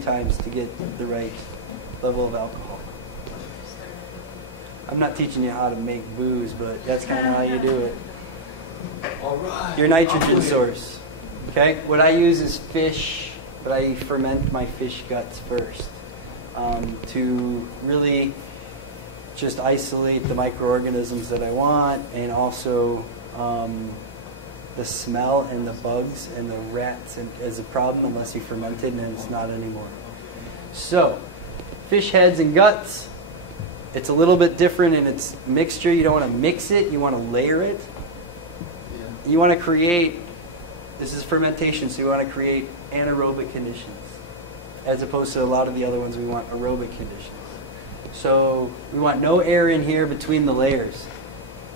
times to get the right level of alcohol. I'm not teaching you how to make booze, but that's kind of how you do it. All right. Your nitrogen source. Okay, what I use is fish, but I ferment my fish guts first to really just isolate the microorganisms that I want, and also the smell and the bugs and the rats is a problem unless you ferment it, and it's not anymore. So, fish heads and guts. It's a little bit different in its mixture. You don't want to mix it, you want to layer it. You want to create, this is fermentation, so you want to create anaerobic conditions. As opposed to a lot of the other ones, we want aerobic conditions. So we want no air in here between the layers.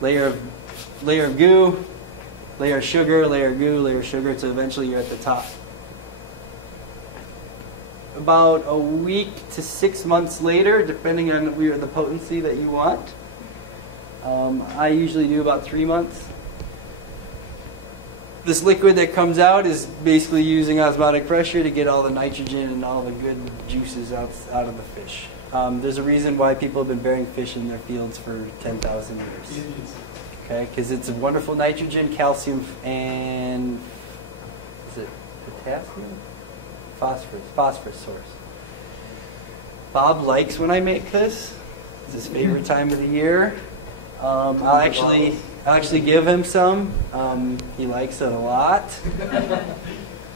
Layer of goo, layer of sugar, layer of goo, layer of sugar, so eventually you're at the top. About a week to 6 months later, depending on the potency that you want. I usually do about 3 months. This liquid that comes out is basically using osmotic pressure to get all the nitrogen and all the good juices out of the fish. There's a reason why people have been bearing fish in their fields for 10,000 years. Okay, because it's a wonderful nitrogen, calcium, and is it potassium? Phosphorus source. Bob likes when I make this. It's his favorite time of the year. I'll actually give him some. He likes it a lot.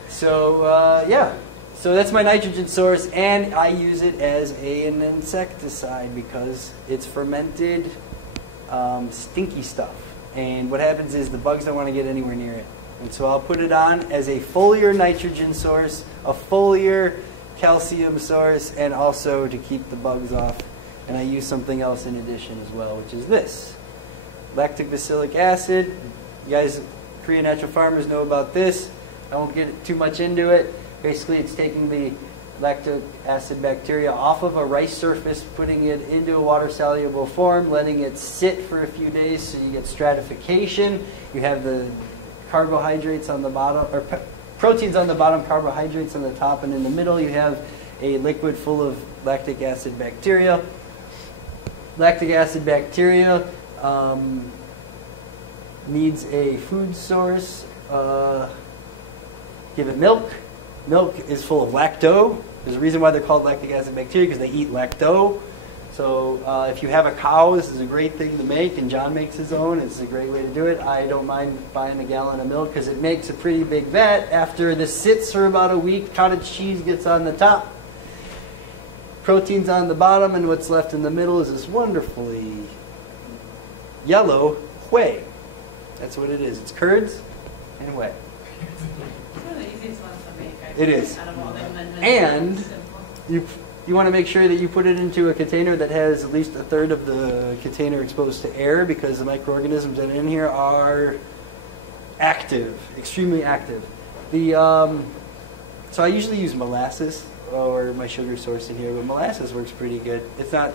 So yeah, so that's my nitrogen source, and I use it as an insecticide because it's fermented stinky stuff. And what happens is the bugs don't want to get anywhere near it. And so I'll put it on as a foliar nitrogen source, a foliar calcium source, and also to keep the bugs off. And I use something else in addition as well, which is this. Lactobacillic acid. You guys, Korean natural farmers, know about this. I won't get too much into it. Basically, it's taking the lactic acid bacteria off of a rice surface, putting it into a water-soluble form, letting it sit for a few days so you get stratification. You have the carbohydrates on the bottom, or proteins on the bottom, carbohydrates on the top, and in the middle you have a liquid full of lactic acid bacteria. Lactic acid bacteria needs a food source. Give it milk. Milk is full of lacto. There's a reason why they're called lactic acid bacteria, because they eat lacto. So if you have a cow, this is a great thing to make, and John makes his own. It's a great way to do it. I don't mind buying a gallon of milk because it makes a pretty big vat. After this sits for about a week, cottage cheese gets on the top. Protein's on the bottom, and what's left in the middle is this wonderfully yellow whey. That's what it is. It's curds and whey. It's one of the easiest ones to make. It is. Out of all them, And you want to make sure that you put it into a container that has at least a third of the container exposed to air, because the microorganisms that are in here are active, extremely active. So I usually use molasses or my sugar source in here, but molasses works pretty good. It's not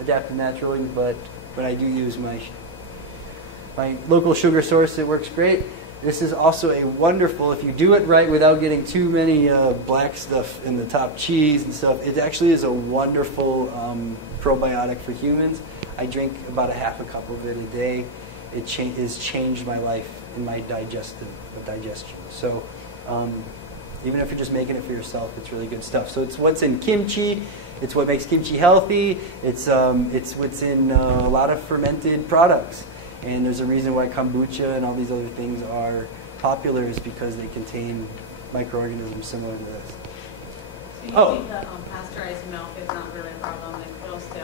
adapted naturally, but I do use my local sugar source. It works great. This is also a wonderful, if you do it right without getting too many black stuff in the top cheese and stuff, it actually is a wonderful probiotic for humans. I drink about a half a cup of it a day. It has changed my life in my digestion. So even if you're just making it for yourself, it's really good stuff. So it's what's in kimchi. It's what makes kimchi healthy. It's what's in a lot of fermented products. And there's a reason why kombucha and all these other things are popular, is because they contain microorganisms similar to this. So you think that pasteurized milk is not really a problem?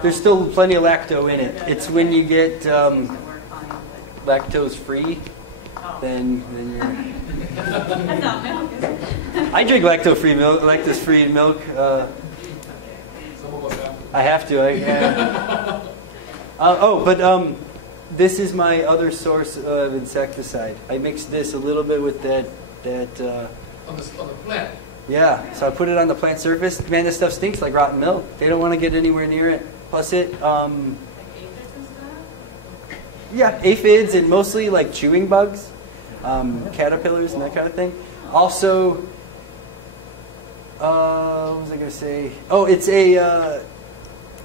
There's still plenty of lacto in it. It's when you get Seems to work fine, lactose free, then you're... That's not milk, is it? I drink lactose-free milk. I have to. This is my other source of insecticide. I mixed this a little bit with that. On the plant. Yeah, so I put it on the plant surface. Man, this stuff stinks like rotten milk. They don't want to get anywhere near it. Plus it, Like aphids and stuff? yeah, aphids and mostly like chewing bugs, caterpillars and that kind of thing. Also, What was I going to say? Oh, it's a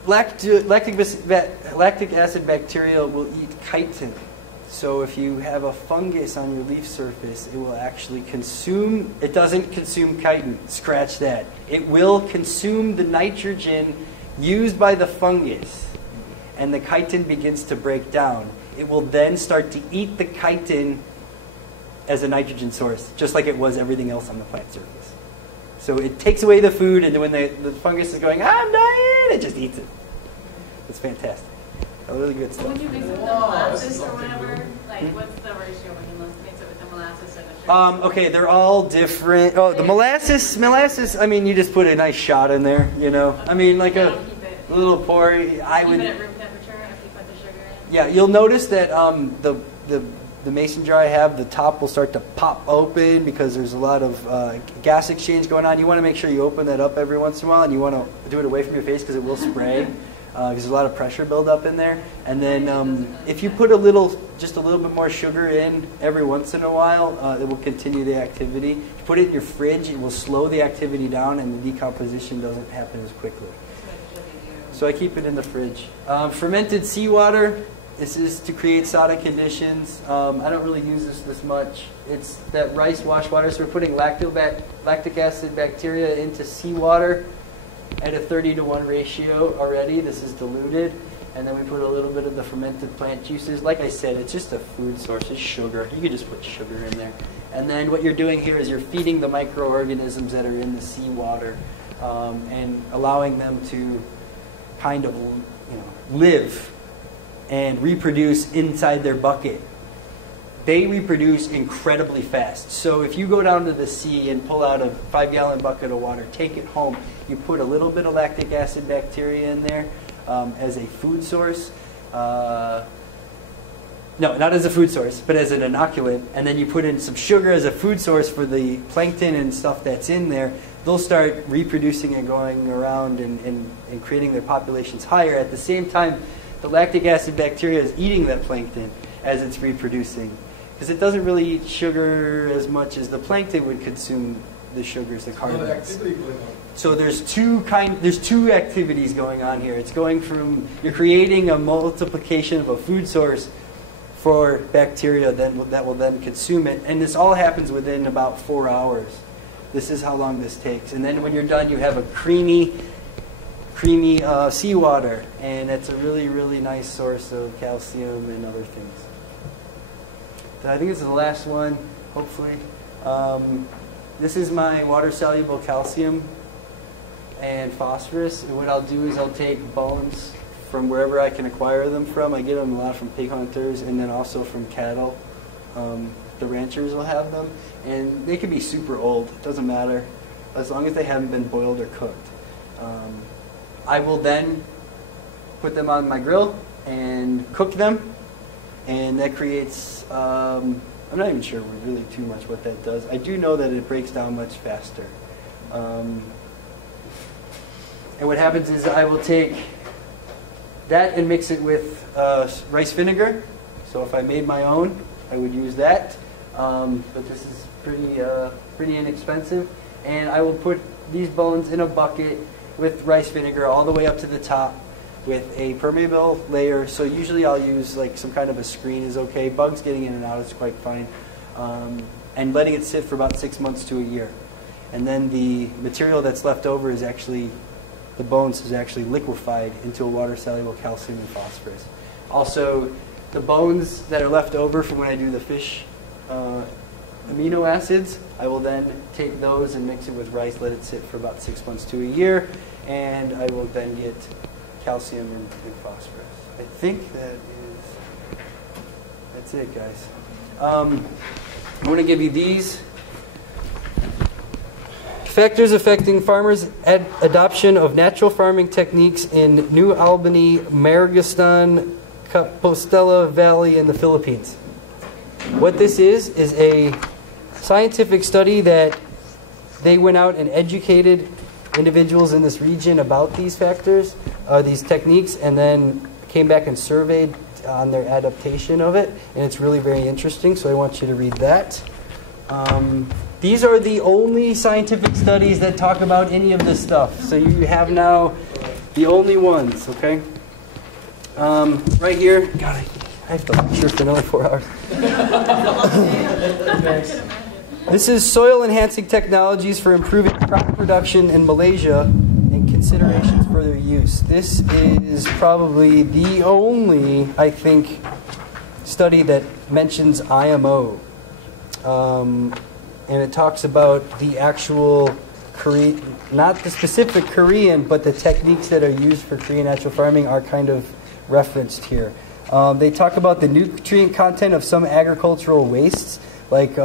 lactic acid bacteria will eat chitin. So if you have a fungus on your leaf surface, it will actually consume, it doesn't consume chitin, scratch that. It will consume the nitrogen used by the fungus, and the chitin begins to break down. It will then start to eat the chitin as a nitrogen source, just like it was everything else on the plant surface. So it takes away the food, and then when the fungus is going, I'm dying, it just eats it. It's fantastic. Really good stuff. When you mix it with the molasses or whatever, like what's the ratio when you mix it with the molasses and the sugar? Okay, they're all different. Oh, the molasses, I mean, you just put a nice shot in there, you know. I mean, like a little pour. Keep it at room temperature after you put the sugar in? Yeah, you'll notice that the mason jar I have, the top will start to pop open because there's a lot of gas exchange going on. You want to make sure you open that up every once in a while, and you want to do it away from your face because it will spray. Because there's a lot of pressure buildup in there. And then if you put just a little bit more sugar in every once in a while, it will continue the activity. If you put it in your fridge, it will slow the activity down and the decomposition doesn't happen as quickly. So I keep it in the fridge. Fermented seawater, this is to create soda conditions. I don't really use this much. It's that rice wash water, so we're putting lactic acid bacteria into seawater at a 30-to-1 ratio already. This is diluted, and then we put a little bit of the fermented plant juices. Like I said, it's just a food source. It's sugar. You could just put sugar in there. And then what you're doing here is you're feeding the microorganisms that are in the seawater and allowing them to kind of live and reproduce inside their bucket. They reproduce incredibly fast. So if you go down to the sea and pull out a 5-gallon bucket of water, take it home, you put a little bit of lactic acid bacteria in there as a food source. No, not as a food source, but as an inoculant. And then you put in some sugar as a food source for the plankton and stuff that's in there. They'll start reproducing and going around and creating their populations higher. At the same time, the lactic acid bacteria is eating that plankton as it's reproducing. Because it doesn't really eat sugar as much as the plankton would consume the sugars, the carbohydrates. So there's two activities going on here. It's going from, you're creating a multiplication of a food source for bacteria that will then consume it. And this all happens within about 4 hours. This is how long this takes. And then when you're done, you have a creamy seawater. And it's a really, really nice source of calcium and other things. I think this is the last one, hopefully. This is my water-soluble calcium and phosphorus. And what I'll do is I'll take bones from wherever I can acquire them from. I get them a lot from pig hunters and then also from cattle. The ranchers will have them. And they can be super old. It doesn't matter, as long as they haven't been boiled or cooked. I will then put them on my grill and cook them. And that creates, I'm not even sure really too much what that does. I do know that it breaks down much faster. And what happens is I will take that and mix it with rice vinegar. So if I made my own, I would use that. But this is pretty inexpensive. And I will put these bones in a bucket with rice vinegar all the way up to the top, with a permeable layer. So usually I'll use like some kind of a screen is okay. Bugs getting in and out is quite fine. And letting it sit for about 6 months to a year. And then the material that's left over is actually, the bones is actually liquefied into a water-soluble calcium and phosphorus. Also, the bones that are left over from when I do the fish amino acids, I will then take those and mix it with rice, let it sit for about 6 months to a year, and I will then get calcium and phosphorus. I think that's it, guys. I'm going to give you these. Factors affecting farmers' adoption of natural farming techniques in New Albany, Maragostan, Compostela Valley in the Philippines. What this is a scientific study that they went out and educated individuals in this region about these factors, these techniques, and then came back and surveyed on their adaptation of it. And it's really very interesting, so I want you to read that. These are the only scientific studies that talk about any of this stuff. So you have now the only ones, okay? Right here, God, I have to lecture for another 4 hours. This is soil enhancing technologies for improving crop production in Malaysia and considerations for their use. This is probably the only, I think, study that mentions IMO. And it talks about the actual Korean, not the specific Korean, but the techniques that are used for Korean natural farming are kind of referenced here. They talk about the nutrient content of some agricultural wastes, like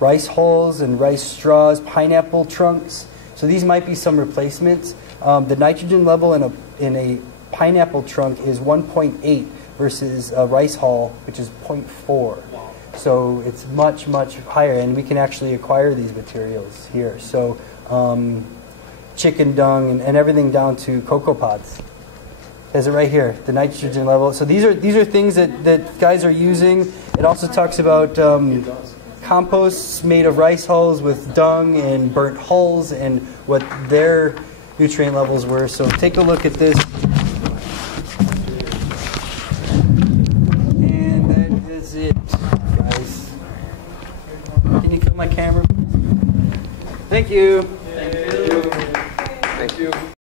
rice hulls and rice straws, pineapple trunks. So these might be some replacements. The nitrogen level in a pineapple trunk is 1.8 versus a rice hull, which is 0.4. So it's much, much higher, and we can actually acquire these materials here. So chicken dung and everything down to cocoa pods. There's it right here, the nitrogen level. So these are things that guys are using. It also talks about composts made of rice hulls with dung and burnt hulls and what their nutrient levels were. So take a look at this. And that is it, guys. Can you kill my camera? Thank you. Thank you. Thank you.